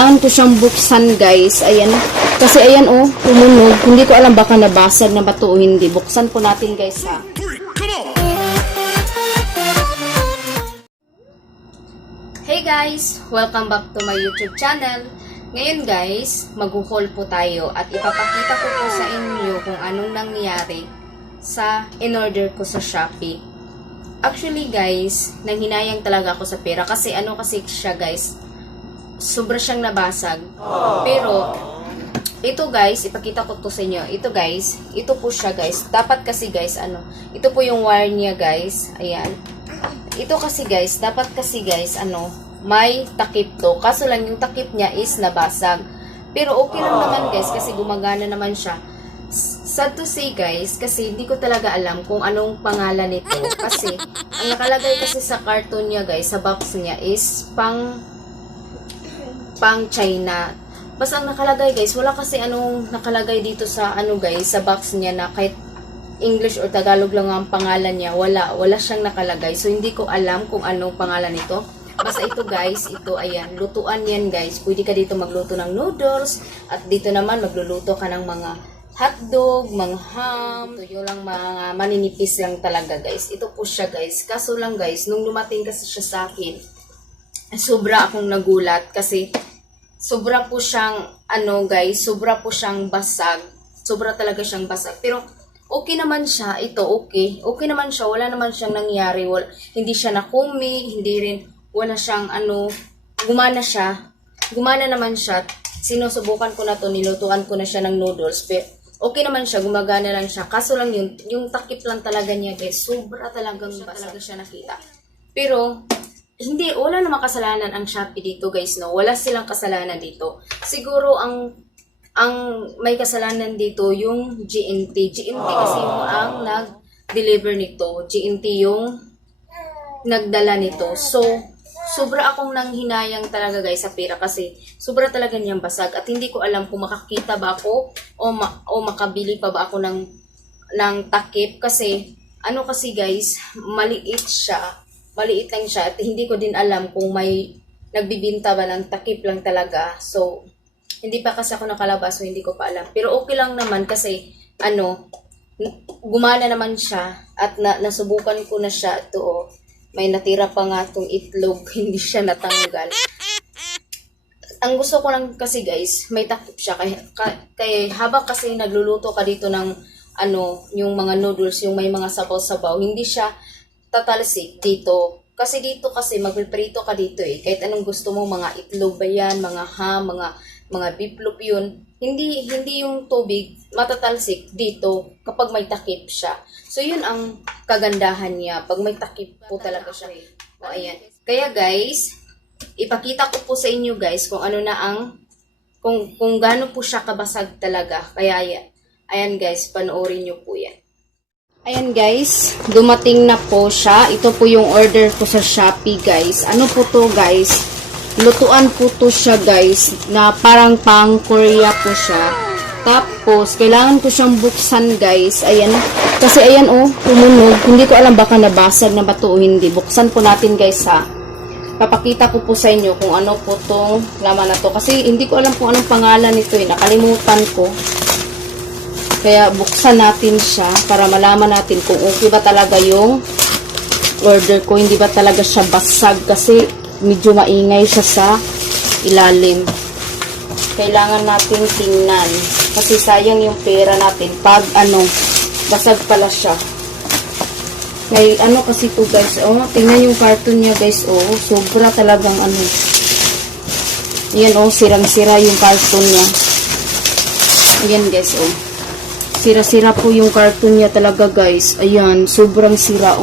Kailangan ko siyang buksan, guys. Ayan. Kasi ayan, oh, tumunog. Hindi ko alam baka nabasag na ba to o hindi. Buksan po natin, guys, ha. Hey guys! Welcome back to my YouTube channel. Ngayon guys, mag-haul po tayo at ipapakita ko po sa inyo kung anong nangyari sa in-order ko sa Shopee. Actually guys, nanghinayang talaga ako sa pera kasi ano kasi siya guys, sobra siyang nabasag. Pero, ito guys, ipakita ko to sa inyo. Ito guys, ito po siya guys. Dapat kasi guys, ito po yung wire niya guys. Ayan. Ito kasi guys, dapat kasi guys, may takip to. Kaso lang yung takip niya is nabasag. Pero okay lang naman guys, kasi gumagana naman siya. Sad to say guys, kasi hindi ko talaga alam kung anong pangalan nito. Kasi, ang nakalagay kasi sa carton niya guys, sa box niya is pang China. Basta ang nakalagay guys, wala kasi anong nakalagay dito sa guys, sa box niya na kahit English or Tagalog lang ang pangalan niya. Wala siyang nakalagay. So, hindi ko alam kung anong pangalan nito. Basta ito guys, ito ayan, lutuan yan guys. Pwede ka dito magluto ng noodles. At dito naman magluluto ka ng mga hotdog, mga ham. Ito yung lang mga maninipis lang talaga guys. Ito po siya guys. Kaso lang guys, nung dumating kasi siya sa akin, sobra akong nagulat. Kasi sobra po siyang, guys, sobra po siyang basag. Sobra talaga siyang basag. Pero, okay naman siya, ito okay. Okay naman siya, wala naman siyang nangyari. Hindi siya nakumi, hindi rin, wala siyang gumana siya. Gumana naman siya. Sinusubukan ko na to, nilutuan ko na siya ng noodles. Pero okay naman siya, gumagana lang siya. Kaso lang yung takip lang talaga niya guys, sobra talagang basag siya nakita. Pero, wala namang kasalanan ang Shopee dito guys, no? Wala silang kasalanan dito. Siguro ang may kasalanan dito yung GNT. GNT kasi yung ang nag-deliver nito. GNT yung nagdala nito. So, sobra akong nanghinayang talaga guys sa pera kasi sobra talaga niyang basag at hindi ko alam kung makakita ba ako o makabili pa ba ako ng takip kasi kasi guys, maliit siya. Maliit lang siya at hindi ko din alam kung may nagbibinta ba ng takip lang talaga. So, hindi pa kasi ako nakalabas so hindi ko pa alam. Pero okay lang naman kasi gumana naman siya at nasubukan ko na siya. Ito may natira pa nga itong itlog, hindi siya natanggal. Ang gusto ko lang kasi guys, may takip siya. Kaya habang kasi nagluluto ka dito ng yung mga noodles, yung may mga sabaw-sabaw, hindi siya tatalsik dito. Kasi dito kasi magpiprito ka dito Kahit anong gusto mo, mga itlog ba yan, mga ham, mga beef loaf yun. Hindi yung tubig matatalsik dito kapag may takip siya. So yun ang kagandahan niya. Pag may takip po talaga siya. O ayan. Kaya guys, ipakita ko po sa inyo guys kung ano na kung gaano po siya kabasag talaga. Kaya ayan guys, panoorin nyo po yan. Ayan guys, dumating na po siya. Ito po yung order ko sa Shopee guys. Ano po to guys? Lutuan po to siya guys, na parang pang Korea po siya. Tapos, kailangan ko siyang buksan guys. Ayan. Kasi ayan tumunog. Hindi ko alam baka nabasag na ba to o hindi. Buksan po natin guys ha. Papakita ko po sa inyo kung ano po tong laman na to. Kasi hindi ko alam kung anong pangalan nito Nakalimutan ko. Kaya buksan natin siya para malaman natin kung okay ba talaga yung order ko. Hindi ba talaga siya basag kasi medyo maingay siya sa ilalim. Kailangan natin tingnan. Kasi sayang yung pera natin pag basag pala siya. May kasi to guys. Tingnan yung carton niya guys. Sobra talagang Yan sirang-sira yung carton niya. Ayan guys Sira-sira po yung carton niya talaga guys. Ayan, sobrang sira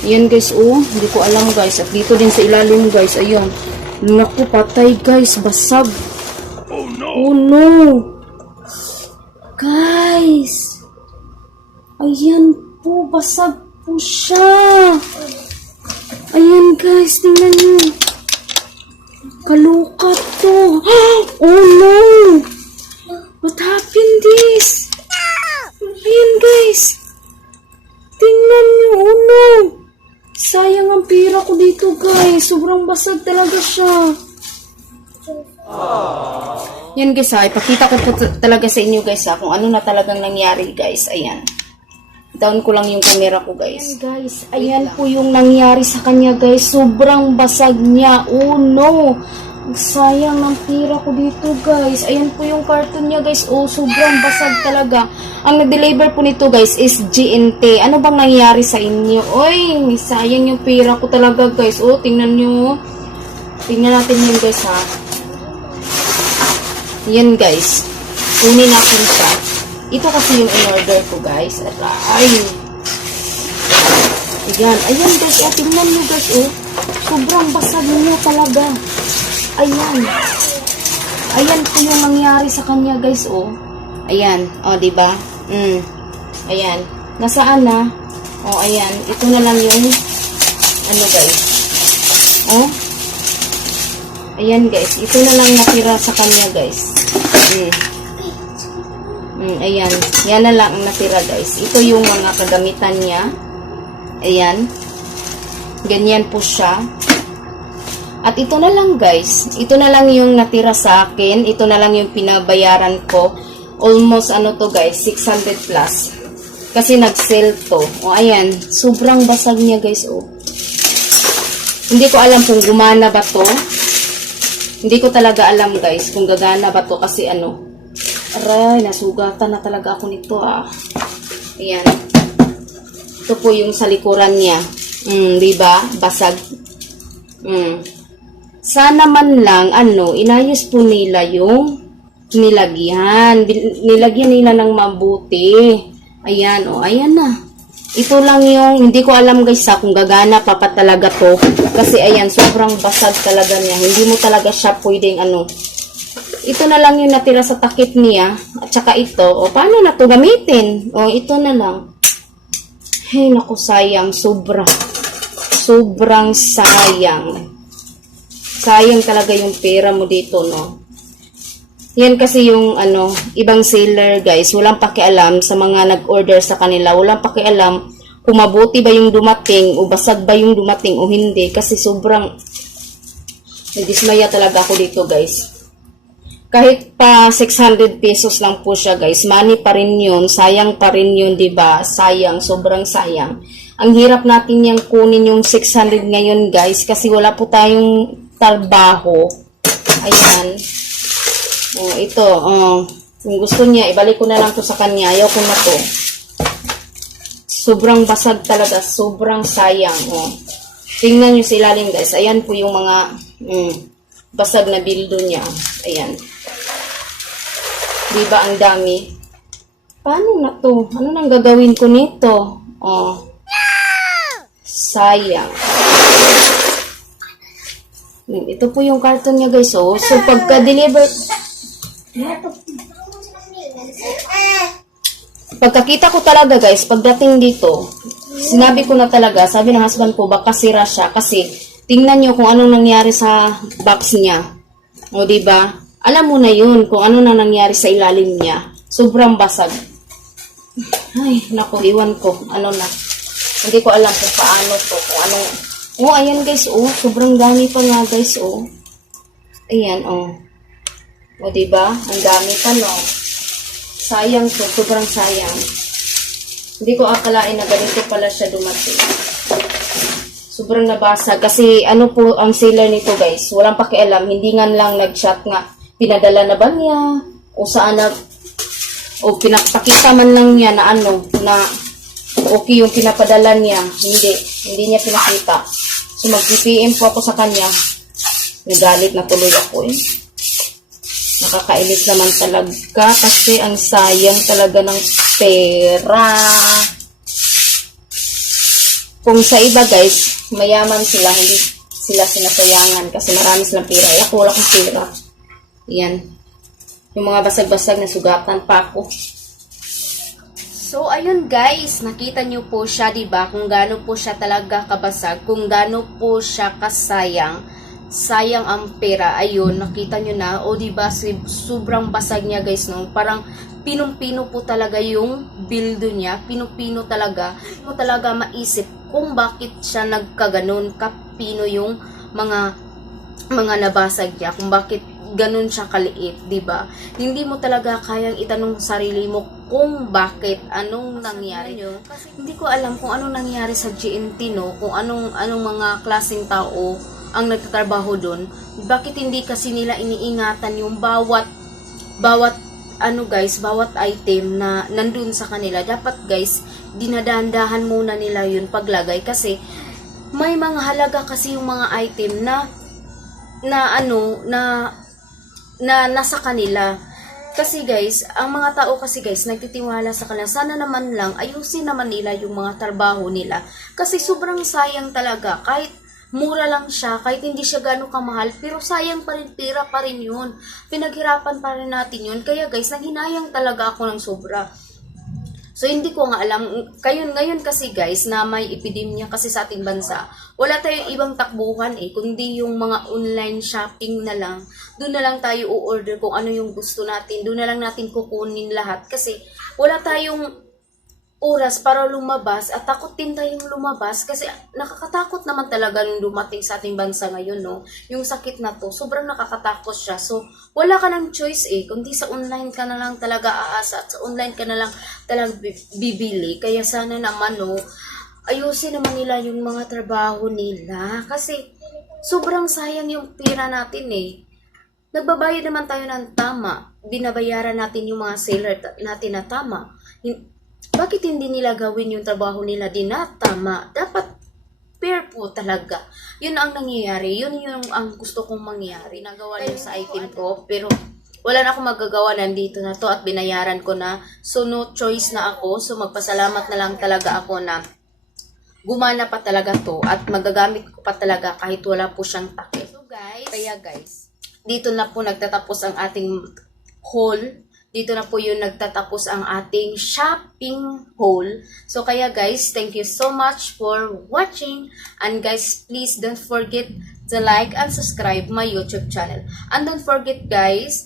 Ayan guys hindi ko alam guys. At dito din sa ilalim guys, ayan. Naku, patay guys, basag. Oh no! Oh no! Guys! Ayan po, basag po siya. Ayan guys, tingnan nyo. Kalukat to. Oh no! What happened this? Ayan guys. Tingnan nyo, no. Sayang ang pera ko dito guys. Sobrang basag talaga siya. Yan guys ha, ipakita ko po talaga sa inyo guys ha, kung ano na talagang nangyari guys. Ayan. Down ko lang yung camera ko guys. Ayan guys, ayan po yung nangyari sa kanya guys. Sobrang basag niya. Oh no! Sayang ng pira ko dito guys. Ayan po yung carton niya guys. Oh, sobrang basag talaga. Ang nag-deliver po nito guys is GNT. Ano bang nangyari sa inyo? Oy, sayang yung pira ko talaga guys. Oh, tingnan nyo. Tingnan natin yun guys ha. Yan guys. Kunin natin siya. Ito kasi yung in-order ko guys. Aray. Ayan. Ayan guys. Oh, tingnan nyo guys. Oh. Sobrang basag niya talaga. Ayan. Ayan po yung nangyari sa kanya guys. Oh. Ayan. Oh, diba? Ayan. Nasaan na? Oh, ayan. Ito na lang yung ano guys. Oh. Ayan guys, ito na lang natira sa kanya guys. Ayan, yan na lang ang natira guys. Ito yung mga kagamitan niya. Ayan. Ganyan po siya. At ito na lang guys. Ito na lang yung natira sa akin. Ito na lang yung pinabayaran ko. Almost ano to guys, 600 plus. Kasi nag-sale to. O ayan, sobrang basag niya guys. O. Hindi ko alam kung gumana ba to. Hindi ko talaga alam guys kung gagana ba to kasi ano. Aray, nasugatan na talaga ako nito ah. Ayan. Ito po yung sa likuran niya. Diba? Basag. Sana man lang, ano, inayos po nila yung nilagyan. Nilagyan nila ng mabuti. Ayan, o, ayan na. Ito lang yung, hindi ko alam guys kung gagana pa talaga to. Kasi ayan, sobrang basag talaga niya. Hindi mo talaga siya pwedeng ano. Ito na lang yung natira sa takip niya. At saka ito. O, paano na to gamitin? O, ito na lang. Hey, naku, sayang. Sobra. Sobrang sayang. Sayang talaga yung pera mo dito, no? Yan kasi yung ano, ibang seller guys, walang pakialam sa mga nag-order sa kanila. Walang pakialam kung mabuti ba yung dumating o basag ba yung dumating o hindi. Kasi sobrang nagdismaya talaga ako dito guys. Kahit pa 600 pesos lang po siya guys, money pa rin yun. Sayang pa rin yun, diba? Sayang, sobrang sayang. Ang hirap natin yung kunin yung 600 ngayon guys kasi wala po tayong trabaho. Ayan. Oh, ito, kung gusto niya, ibalik ko na lang to sa kanya. Ayaw ko na to. Sobrang basag talaga. Sobrang sayang. Oh. Tingnan nyo sa ilalim, guys. Ayan po yung mga basag na bildo niya. Ayan. Diba ang dami? Paano na to? Ano nang gagawin ko nito? Oh. Sayang. Ito po yung carton niya, guys. Oh. So, pagka-deliver... Pagkakita ko talaga guys, pagdating dito, sinabi ko na talaga, sabi ng husband ko, baka sira siya kasi tingnan nyo kung anong nangyari sa box niya. O diba? Alam mo na yun kung ano na nangyari sa ilalim niya. Sobrang basag. Ay, naku, iwan ko. Ano na. Hindi ko alam kung paano to, kung anong... Oh, ayan guys, oh. Sobrang dami pa nga guys, oh. Ayan, oh. O, diba? Ang dami pa, no? Sayang to. Sobrang sayang. Hindi ko akalain na ganito pala siya dumating. Sobrang nabasa. Kasi, ano po ang seller nito, guys? Walang pakialam. Hindi nga lang nag-chat nga. Pinadala na ba niya? O saan na... O pinapakita man lang niya na ano, na okay yung pinapadala niya. Hindi. Hindi niya pinakita. So, mag-PPM po ako sa kanya. Nagalit na tuloy ako, eh. Nakakainis naman talaga kasi ang sayang talaga ng pera. Kung sa iba guys, mayaman sila, hindi sila sinasayangan kasi marami silang pera. Ako wala akong pera. Yan. Yung mga basag-basag na sugatan pa ako. So, ayun guys, nakita nyo po siya, diba? Kung gaano po siya talaga kabasag, kung gaano po siya kasayang. Sayang ang pera. Ayun, nakita nyo na. O, diba, sobrang basag niya, guys, no? Parang pinong-pino po talaga yung bildo niya. Pinong-pino talaga. Hindi mo talaga maisip kung bakit siya nagkaganon kapino yung mga nabasag niya. Kung bakit ganun siya kaliit, 'di ba? Hindi mo talaga kayang itanong sa sarili mo kung bakit, anong nangyari. Kasi hindi ko alam kung anong nangyari sa GNT, no, kung anong mga klaseng tao ang nagtatrabaho doon. Bakit hindi kasi nila iniingatan yung bawat guys, bawat item na nandun sa kanila. Dapat guys, dinadahan-dahan muna nila yun paglagay kasi may mga halaga kasi yung mga item na nasa kanila. Kasi guys, ang mga tao kasi guys, nagtitiwala sa kanila. Sana naman lang, ayusin naman nila yung mga trabaho nila. Kasi sobrang sayang talaga. Kahit mura lang siya, kahit hindi siya gano'ng kamahal, pero sayang pa rin, pera pa rin yun. Pinaghirapan pa rin natin yun. Kaya guys, nanghinayang talaga ako ng sobra. So, hindi ko nga alam. Ngayon kasi guys, na may epidemya kasi sa ating bansa, wala tayong ibang takbuhan kundi yung mga online shopping na lang. Doon na lang tayo o-order kung ano yung gusto natin. Doon na lang natin kukunin lahat. Kasi wala tayong oras para lumabas at takot din tayong lumabas kasi nakakatakot naman talaga nung dumating sa ating bansa ngayon, no? Yung sakit na to, sobrang nakakatakot siya. So, wala ka ng choice kundi sa online ka na lang talaga aasa at sa online ka na lang talagang bibili. Kaya sana naman, no, ayusin naman nila yung mga trabaho nila kasi sobrang sayang yung pera natin Nagbabayad naman tayo ng tama. Binabayaran natin yung mga seller natin na tama. Bakit hindi nila gawin yung trabaho nila din na tama? Dapat fair po talaga. Yun ang nangyayari. Yun yung ang gusto kong mangyari. Nagawa niyo sa item ko. Pero wala na akong magagawa. Nandito na to at binayaran ko na. So no choice na ako. So magpasalamat na lang talaga ako na gumana pa talaga to. At magagamit ko pa talaga kahit wala po siyang takip. So guys, kaya guys, dito na po nagtatapos ang ating haul. Dito na po yung nagtatapos ang ating shopping haul. So kaya guys, thank you so much for watching. And guys, please don't forget to like and subscribe my YouTube channel. And don't forget guys,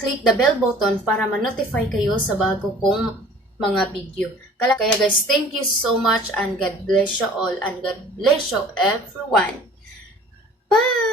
click the bell button para ma-notify kayo sa bago kong mga video. Kaya guys, thank you so much and God bless you all and God bless you everyone. Bye!